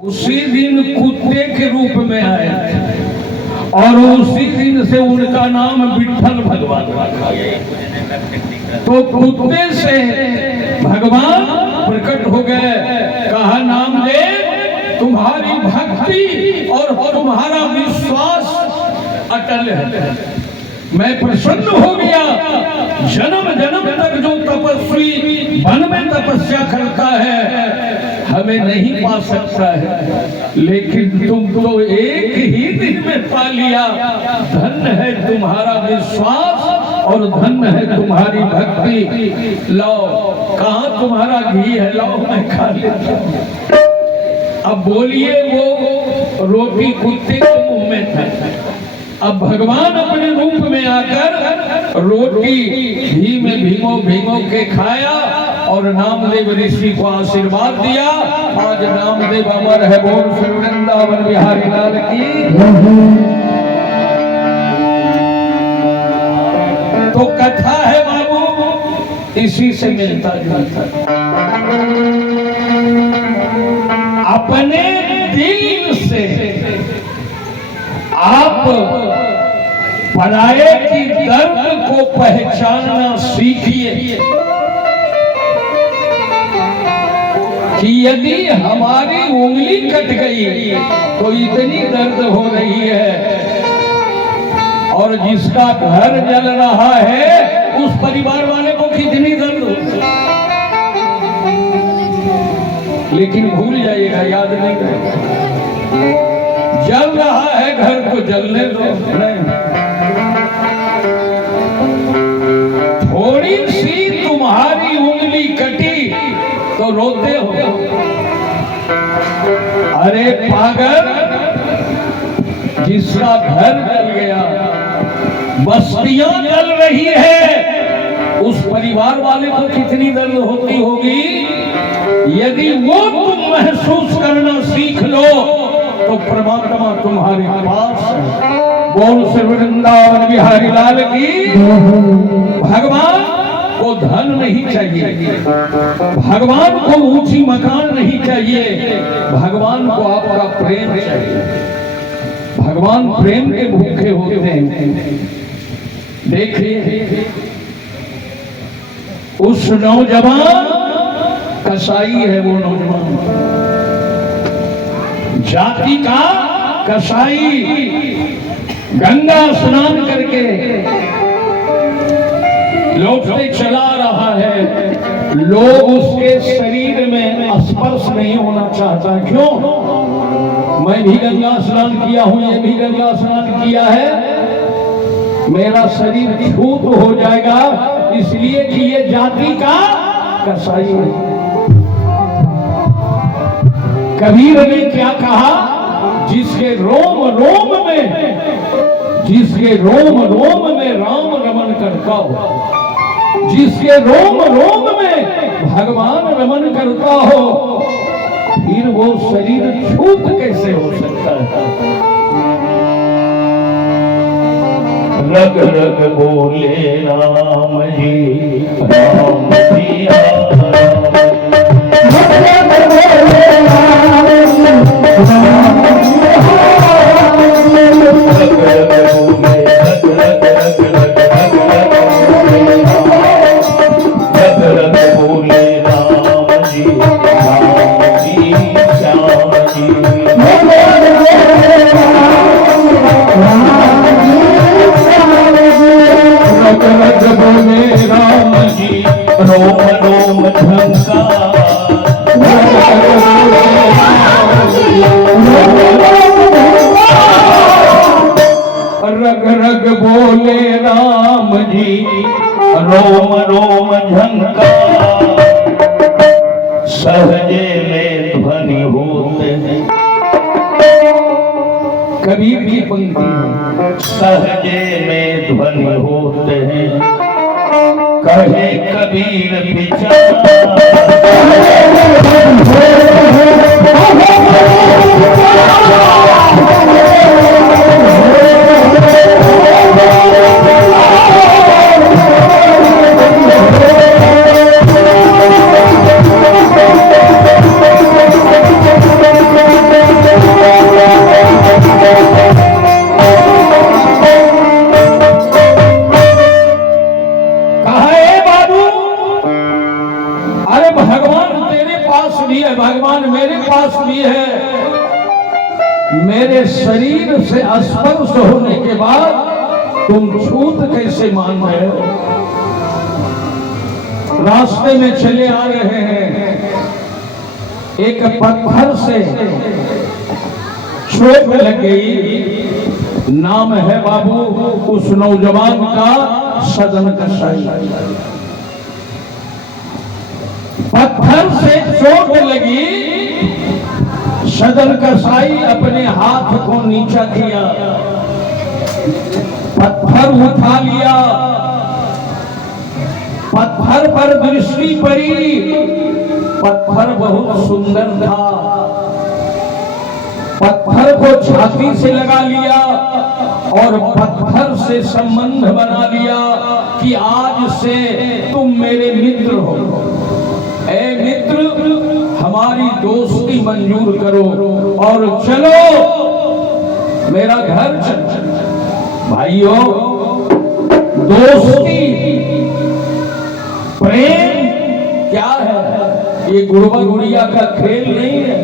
उसी दिन कुत्ते के रूप में आए थे और उसी दिन से उनका नाम विठ्ठल भगवान रखा गया। तो कुत्ते से भगवान प्रकट हो गए, कहा नामदेव तुम्हारी भक्ति और तुम्हारा विश्वास अटल है, मैं प्रसन्न हो गया। जन्म जन्म तक जो तपस्वी वन में तपस्या करता है हमें नहीं पा सकता है, लेकिन तुम तो एक ही दिन में पा लिया। धन्य है तुम्हारा विश्वास और धन्य है तुम्हारी भक्ति। लाओ, कहाँ तुम्हारा घी है, लाओ मैं खा लेता हूँ। अब बोलिए, वो रोटी कुत्ते के मुंह में था, अब भगवान अपने रूप में आकर रोटी घी में भिगो भिगो के खाया और नामदेव ऋषि को आशीर्वाद दिया। आज नामदेव अमर है। बोल श्री वृंदावन बिहारी लाल की। तो कथा है बाबू, इसी से मिलता जुलता। अपने दिल से आप पराये की दर्द को पहचानना सीखिए कि यदि हमारी उंगली कट गई तो इतनी दर्द हो रही है, और जिसका घर जल रहा है उस परिवार वाले को कितनी दर्द हो। लेकिन भूल जाइएगा, याद नहीं रहेगा। जल रहा है घर को जलने दो। थोड़ी सी तुम्हारी उंगली कटी तो रोते हो। अरे पागल, जिसका घर जल गया, बस्तियां जल रही है, उस परिवार वाले को कितनी दर्द होती होगी। यदि वो तुम महसूस करना सीख लो तो परमात्मा तुम्हारे पास है। बोल श्री वृंदावन बिहारी लाल की। भगवान को धन नहीं चाहिए, भगवान को ऊंची मकान नहीं चाहिए, भगवान को आपका प्रेम चाहिए। भगवान प्रेम के भूखे होते हैं। देखिए, उस नौजवान कसाई है, वो नौजवान जाति का कसाई, गंगा स्नान करके लौटते चला रहा है। लोग उसके शरीर में स्पर्श नहीं होना चाहता। क्यों? मैं भी गंगा स्नान किया हूं, ये भी गंगा स्नान किया है, मेरा शरीर छूत हो जाएगा, इसलिए कि ये जाति का कसाई है। कबीर ने क्या कहा? जिसके रोम रोम में, जिसके रोम रोम में राम रमन करता हो, जिसके रोम रोम में भगवान रमन करता हो, फिर वो शरीर छूत कैसे हो सकता है। रग रग बोले राम जी, राम जी रोम रोम झंका, रग रग बोले राम जी, रोम रोम झंका, सहजे में ध्वनि होते हैं। कबीर की पंक्ति, सहजे में ध्वनि होते हैं। कहे कबीर विचार, भी है, मेरे शरीर से स्पर्श होने के बाद तुम छूत कैसे मान रहे हो? रास्ते में चले आ रहे हैं, एक पत्थर से चोट लग गई। नाम है बाबू उस नौजवान का सदन कसाई। पत्थर से चोट लगी, सदन कसाई अपने हाथ को नीचा किया, पत्थर उठा लिया, पत्थर पर दृष्टि पड़ी, पत्थर बहुत सुंदर था, पत्थर को छाती से लगा लिया और पत्थर से संबंध बना लिया कि आज से तुम मेरे मित्र हो। ए मित्र, हमारी दोस्ती मंजूर करो और चलो मेरा घर चल। भाइयों, दोस्ती प्रेम क्या है? ये गुड़बा गुड़िया का खेल नहीं है।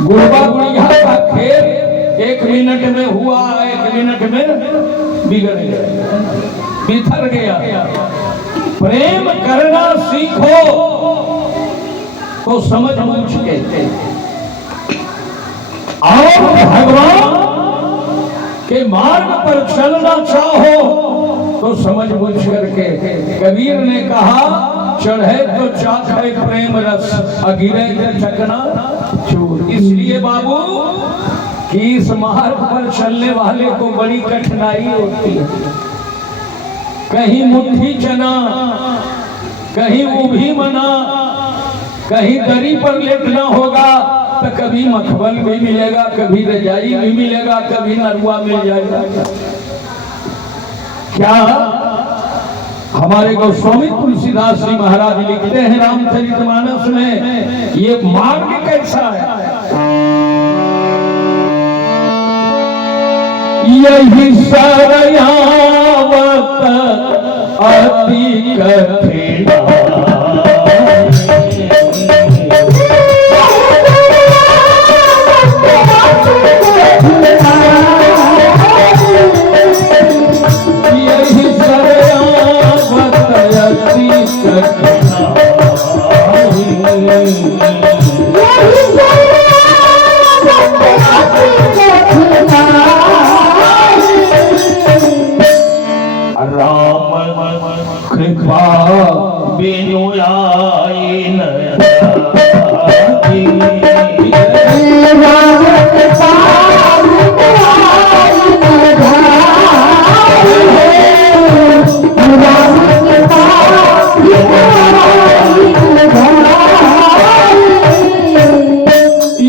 गुड़बा गुड़िया का खेल 1 मिनट में हुआ, 1 मिनट में बिगड़ गया, बिखर गया। प्रेम करना सीखो तो समझ मुझ कहते हैं, और भगवान के मार्ग पर चलना चाहो तो समझ बुझ करके। कबीर ने कहा, चढ़े तो चाखे प्रेम रस, अगिरे तो चकना चूर। इसलिए बाबू कि इस मार्ग पर चलने वाले को बड़ी कठिनाई होती है। कहीं मुट्ठी चना, कहीं उभी मना, कहीं दरी पर लेटना होगा तो कभी मखमल भी मिलेगा, कभी रजाई भी मिलेगा, कभी नरुआ मिल जाएगा। क्या हमारे गोस्वामी तुलसीदास जी महाराज लिखते हैं रामचरितमानस में, ये मार्ग कैसा है? यही सरयावत अति कठिन, कृपा बिनु आई न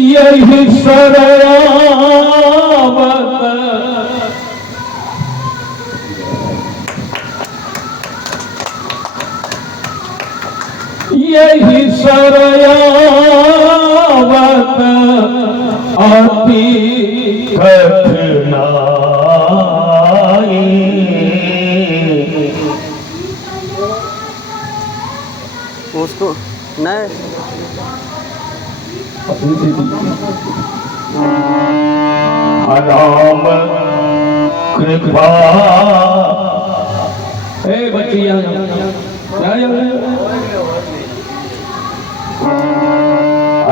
यही यही सरयावत अति कठिनाई। उसको नहीं राम कृपा। हे बच्चिया,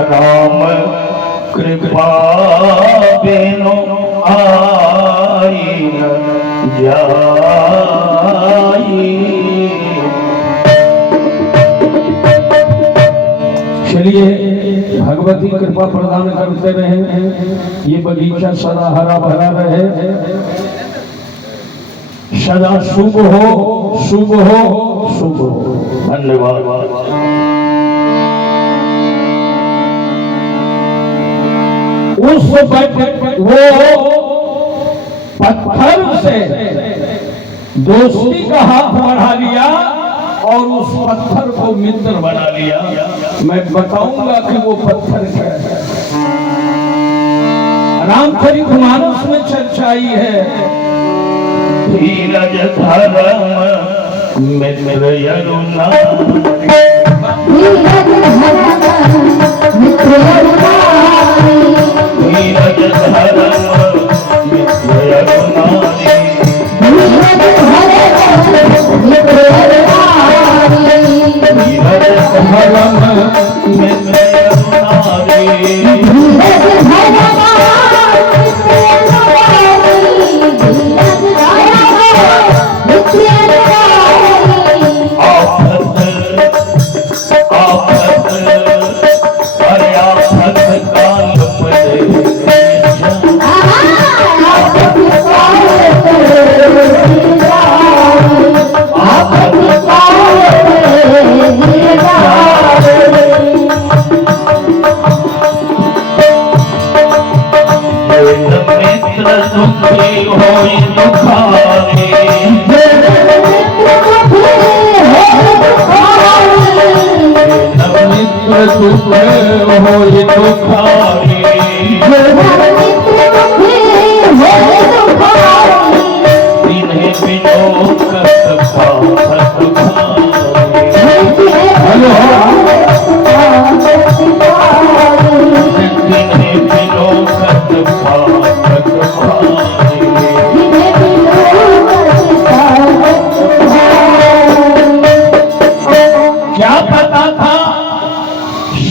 राम कृपा बिनु आई न जाई। चलिए भगवती कृपा प्रदान करते रहे, ये बगीचा सदा हरा भरा रहे, सदा शुभ हो, शुभ हो, शुभ हो। धन्यवाद। उस वो पत्थर से दोस्ती का हाथ बढ़ा लिया और उस पत्थर को मित्र बना लिया। मैं बताऊंगा कि वो पत्थर क्या है। रामचरितमानस में चर्चाई है, धीरज धर्म मित्र यरुना, धीरज धर्म मित्र यरुना।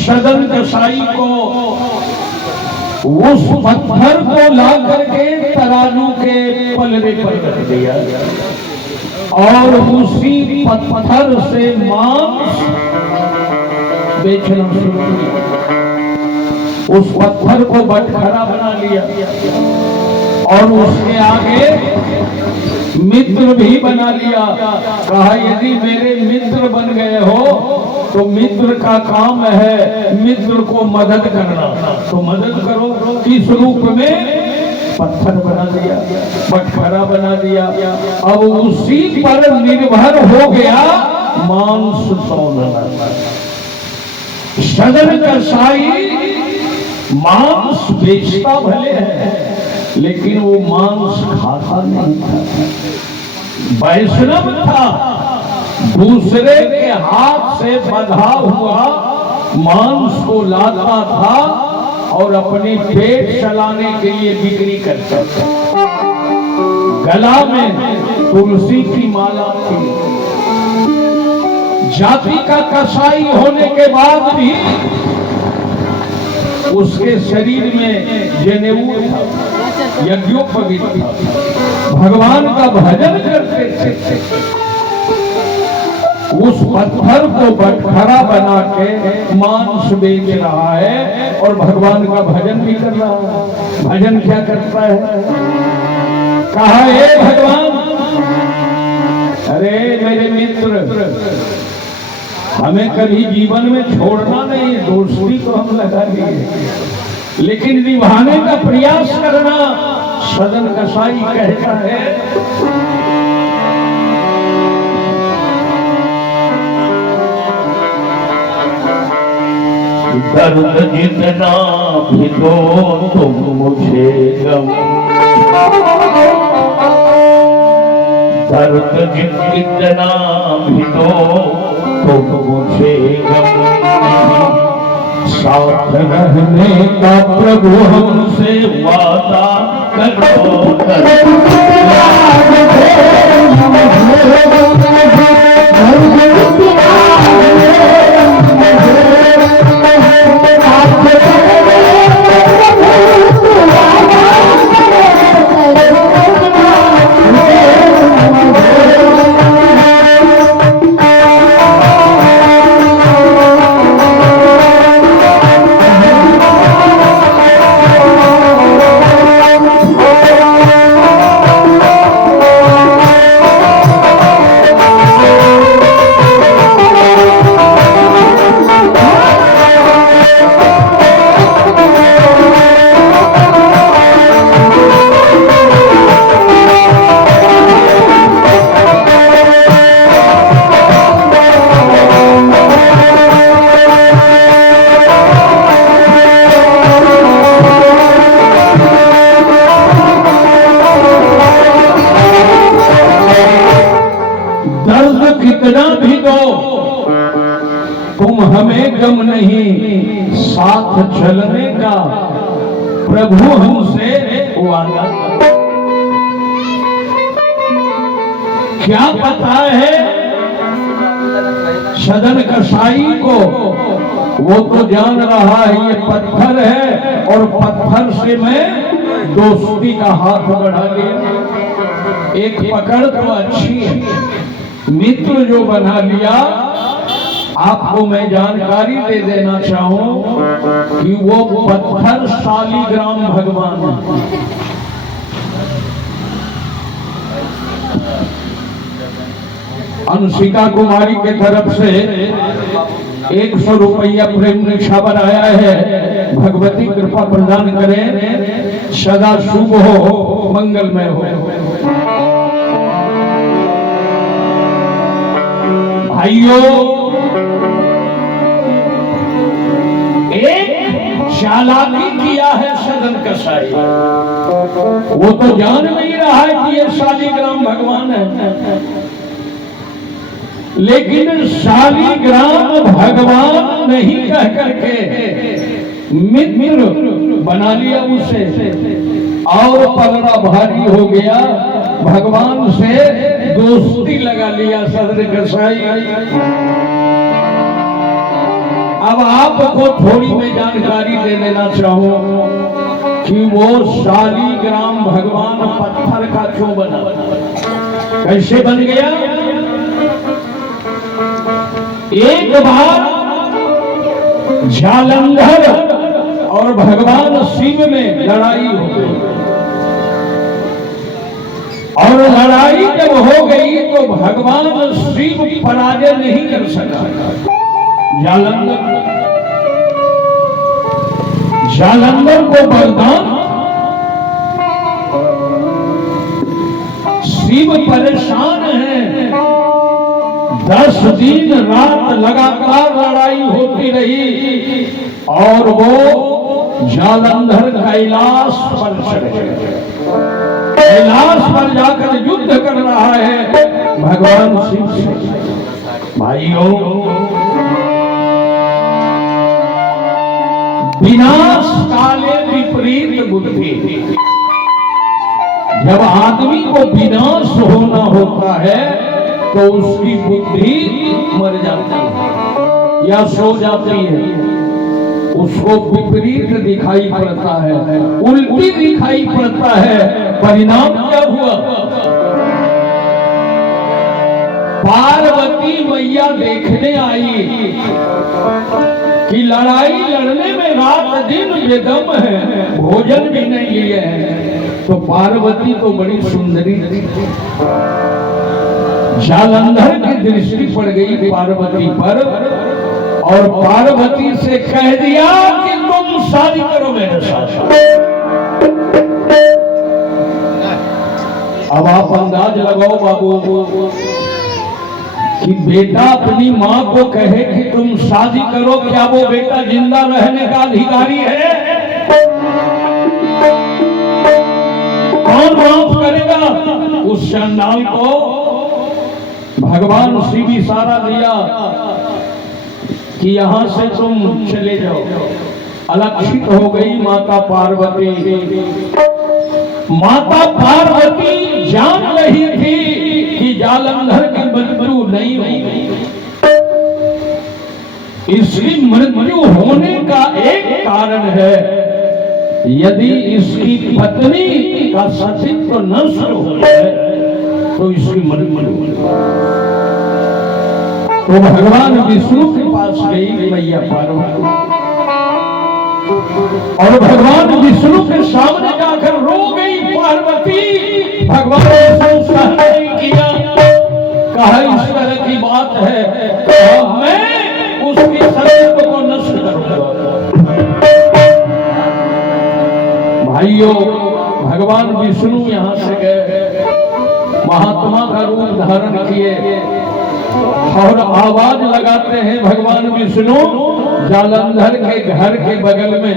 सदन कसाई को उस पत्थर को ला करके तराजू के पलड़े पर रख दिया और उसी पत्थर से मांस बेचना शुरू किया। उस पत्थर को बटखरा बना लिया और उसके आगे मित्र भी बना लिया। कहा यदि मेरे मित्र बन गए हो तो मित्र का काम है मित्र को मदद करना, तो मदद करो। किस रूप में? पत्थर बना दिया, बटखरा बना दिया। अब उसी पर निर्भर हो गया मांस तौलना। सदन कसाई मांस बेचता भले है लेकिन वो मांस खाता नहीं था। वैष्णव था, दूसरे के हाथ से बंधा हुआ मांस को लाता था और अपने पेट चलाने के लिए बिक्री करता था। गला में तुलसी की माला थी। जाति का कसाई होने के बाद भी उसके शरीर में जनेऊ था, यज्ञोपवीत था, भगवान का भजन करते थे। उस पत्थर को बटखरा बना के मांस बेच रहा है और भगवान का भजन भी कर रहा है। भजन क्या करता है? कहा हे भगवान, अरे मेरे मित्र, हमें कभी जीवन में छोड़ना नहीं, दोस्ती तो हम लगा लिए लेकिन निभाने का प्रयास करना। सदन कसाई कहता है दर्द जितना भी दो तुम मुझे गम, दर्द जितना भी दो तुम मुझे गम, साथ रहने का प्रभु हमसे वादा करो। कितना भी दो तुम हमें गम नहीं, साथ चलने का प्रभु हमसे वादा। क्या पता है सदन कसाई को वो तो जान रहा है ये पत्थर है, और पत्थर से मैं दोस्ती का हाथ बढ़ा लिया। एक पकड़ तो अच्छी है, मित्र जो बना लिया। आपको मैं जानकारी दे देना चाहूं कि वो पत्थर शालिग्राम भगवान है। अंशिका कुमारी के तरफ से 100 रुपया प्रेम निशा बनाया है। भगवती कृपा प्रदान करें, सदा शुभ हो, मंगलमय हो। भाइयों, एक चालाकी किया है सदन कसाई। वो तो जान नहीं रहा है कि ये शालिग्राम भगवान है, लेकिन शालिग्राम भगवान नहीं कह करके मित्र बना लिया उसे, और पलड़ा भारी हो गया। भगवान से दोस्ती लगा लिया सदन कसाई। अब आपको थोड़ी मैं जानकारी दे देना चाहूं कि वो शालिग्राम भगवान पत्थर का क्यों बना, कैसे बन गया। एक बार जालंधर और भगवान शिव में लड़ाई हो गई, और लड़ाई जब हो गई तो भगवान शिव पराजय नहीं कर सका। जालंधर को वरदान, शिव परेशान है। 10 दिन रात लगातार लड़ाई होती रही, और वो जालंधर कैलाश पर चढ़े, कैलाश पर जाकर युद्ध कर रहा है भगवान शिव से। भाइयों, विनाश काले विपरीत बुद्धि। जब आदमी को विनाश होना होता है तो उसकी बुद्धि मर जाती है या सो जाती है, उसको विपरीत दिखाई पड़ता है, उल्टी दिखाई पड़ता है। परिणाम क्या हुआ। पार्वती मैया देखने आई कि लड़ाई लड़ने में रात दिन बेदम है, भोजन भी नहीं लिए है। तो पार्वती तो बड़ी सुंदरी थी, जालंधर की दृष्टि पड़ गई पार्वती पर, और पार्वती से कह दिया कि तुम शादी करो मेरे साथ। अब आप अंदाज लगाओ बाबू कि बेटा अपनी माँ को कहे कि तुम शादी करो, क्या वो बेटा जिंदा रहने का अधिकारी है। कौन माफ करेगा उस चंडाल को। भगवान शिव इशारा दिया कि यहां से तुम चले जाओ। अलक्षित हो गई माता पार्वती। माता पार्वती जान रही थी कि जालंधर की मृत्यु नहीं होगी। इसकी मृत्यु होने का एक कारण है, यदि इसकी पत्नी का सतीत्व नष्ट हो जाए तो इसकी मृत्यु। तो भगवान विष्णु के पास गई मैया पार्वती, और भगवान विष्णु के सामने जाकर रो गई पार्वती। भगवान ने सहन नहीं किया, कहा इस तरह की बात है तो मैं उसकी सत्य को नष्ट करूंगा। भाइयों, भगवान विष्णु यहाँ से गए, महात्मा का रूप धारण किए और आवाज लगाते हैं भगवान विष्णु जालंधर के घर के बगल में।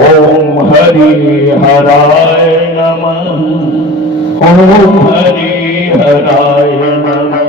ओम हरि हराय नमः, ओम हरि हराय नमः।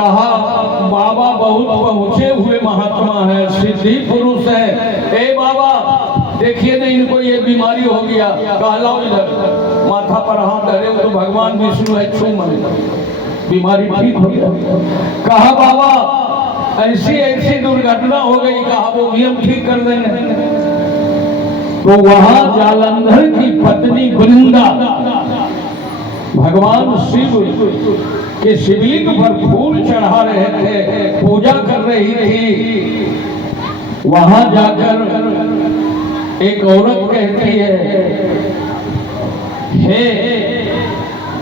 कहा बाबा बहुत पहुंचे हुए महात्मा है, सिद्धि पुरुष है। ए बाबा देखिए ना, इनको ये बीमारी हो गया। कहा लाओ इधर, माथा पर हाथ धरे तो भगवान विष्णु है, छू मन बीमारी ठीक हो गया। कहा बाबा ऐसी ऐसी दुर्घटना हो गई, कहा वो भी हम ठीक कर देंगे। तो वहां जालंधर की पत्नी वृंदा भगवान शिव के शिवलिंग पर फूल चढ़ा रहे थे, पूजा कर रही थी। वहां जाकर एक औरत कहती है, हे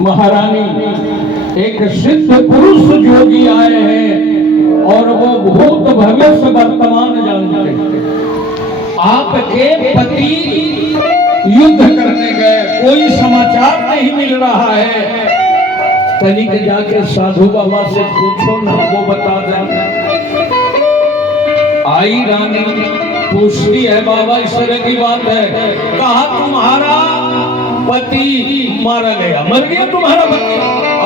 महारानी, एक सिद्ध पुरुष जोगी आए हैं और वो भूत भविष्य वर्तमान जानते हैं। आपके पति युद्ध करने गए, कोई समाचार नहीं मिल रहा है। तनिक जाके साधु बाबा से पूछो ना, वो बता देंगे। आई रानी पूछती है, बाबा इस तरह की बात है। कहा तुम्हारा पति मारा गया, मर गया तुम्हारा पति।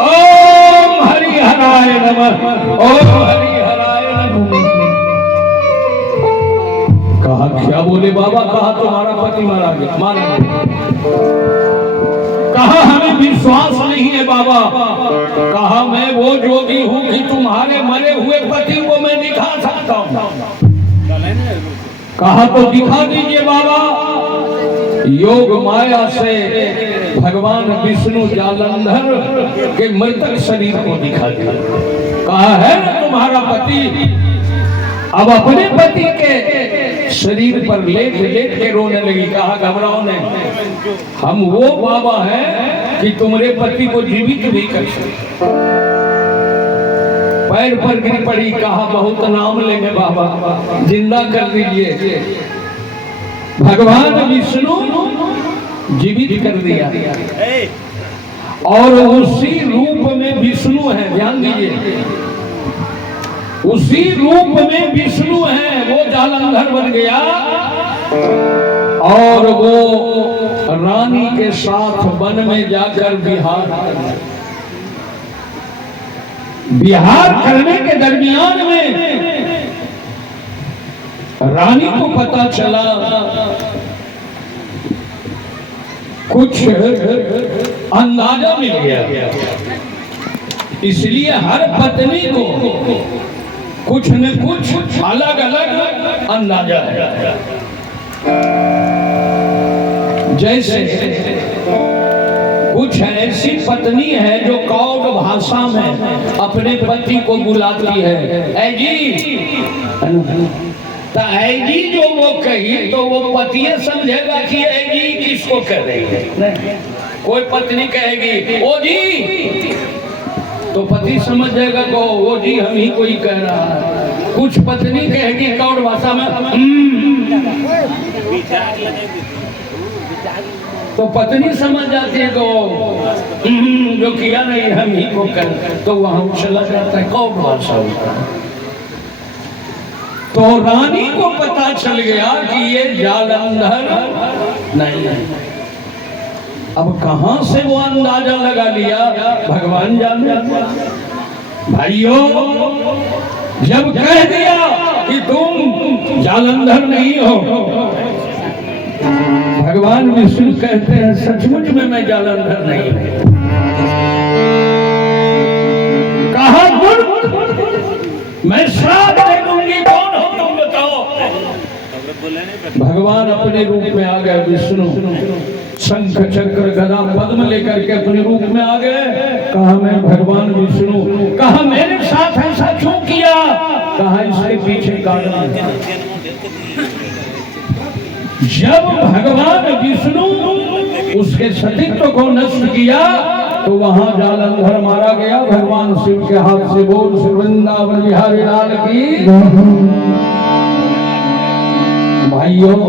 ओम हरि हराय नमः, ओम हरि हराय नमः। कहा क्या बोले बाबा? कहा तुम्हारा पति मारा गया, मारा गया। कहा हमें विश्वास नहीं है बाबा। कहा मैं वो जोगी हूँ कि तुम्हारे मरे हुए पति को मैं दिखा सकता हूँ। कहा तो दिखा दीजिए बाबा। योग माया से भगवान विष्णु जालंधर के मृतक शरीर को दिखा दिया। कहा है ना तुम्हारा पति। अब अपने पति के शरीर पर लेट लेट के रोने लगी। कहा घबराओ नहीं, हम वो बाबा हैं कि तुम्हारे पति को जीवित भी कर सकते। पैर पर गिर पड़ी। कहा बहुत नाम लेंगे बाबा, जिंदा कर दीजिए। भगवान विष्णु जीवित कर दिया और उसी रूप में विष्णु है, ध्यान दीजिए, उसी रूप में विष्णु है। वो जालंधर बन गया और वो रानी के साथ वन में जाकर विहार करने के दरमियान में रानी को पता चला कुछ अंदाजा मिल गया। इसलिए हर पत्नी को कुछ न कुछ अलग अलग अंदाजा है। जैसे कुछ ऐसी पत्नी है जो कौड़ भाषा में अपने पति को बुलाती है, ऐ जी। तो ऐ जी जो वो कही तो वो पति समझेगा कि ऐ जी किसको कह रही है। कोई पत्नी कहेगी ओ जी तो पति समझ जाएगा को वो जी हम ही कोई कह रहा है। कुछ पत्नी कहेगी कौड़ भाषा में तो पत्नी समझ जाती है को जो किया नहीं हम ही को कर, तो वहां चला जाता है, कौड़ भाषा होता है। तो रानी को पता चल गया कि ये जालंधर नहीं है। अब कहां से वो अंदाजा लगा लिया भगवान जाने। भाइयों जब कह दिया कि तुम जालंधर नहीं हो, भगवान विष्णु कहते हैं सचमुच में मैं जालंधर नहीं हूं। कहा मैं श्राप दे दूंगी, कौन हो तुम बताओ। भगवान अपने रूप में आ गए। विष्णु शंख चक्र गदा पद्म लेकर के अपने रूप में आ गए। कहा मैं भगवान विष्णु। कहा मेरे साथ ऐसा क्यों किया? कहा इसके पीछे कारण। जब भगवान विष्णु उसके सतीत्व को नष्ट किया तो वहां जालंधर मारा गया। भगवान शिव के हाथ से बोल श्री वृंदावन बिहारी लाल की। भाइयों